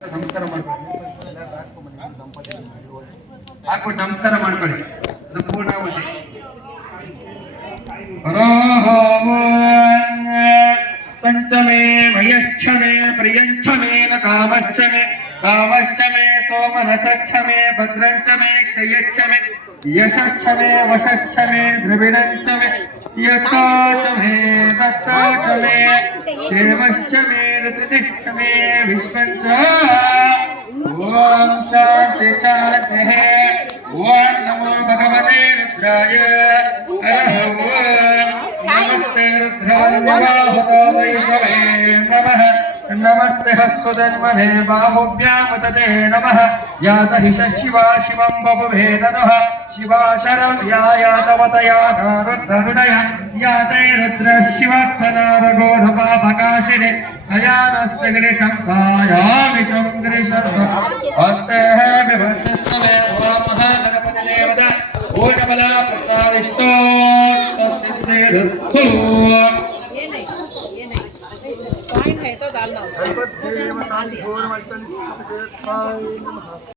ನಮಸ್ಕಾರ ಮಾಡ್ಕೊಳ್ಳಿ ಹಾಕ್ಬಿಟ್ಟು ನಮಸ್ಕಾರ ಮಾಡ್ಕೊಳ್ಳಿ ಅದು ಪೂರ್ಣಾವತಿ ಪಂಚಮೇ ಮಯಶ್ಚ ಮೇ ಪ್ರಿಯಂಚ ಮೇ ನ ಕಾಮಶ್ಚ ಮೇ ಕಾಮಶ್ಚ ಮೇ ಸೋಮನಸಚ್ಛ ಮೇ ಭದ್ರಂಚ ಮೇ ಕ್ಷಯಶ್ಚ ಮೇ ಯಶಶ್ಚ ಮೇ ವಶಶ್ಚ ಮೇ ದ್ರವಿಣಂಚ ಮೇ मे शांति शांति ओम नमो। भगवते रुद्राय नमस्ते रुद्रायवाहसादयिषवे नमः नमस्ते हस्तुदन्महे बाहुभ्यामतते नमः यात हिष शिवा शिवं बभुभे तनुः शिवा शरं या यातवत या रुद्रहृदय याते शयने शयानस्तगणे सम्भायामि शङ्करे शर्व हस्ते विभर्षस्तवे वामः गणपति देवता ऊटबला प्रसादिष्टो तस्सिद्धेरस्तु साइन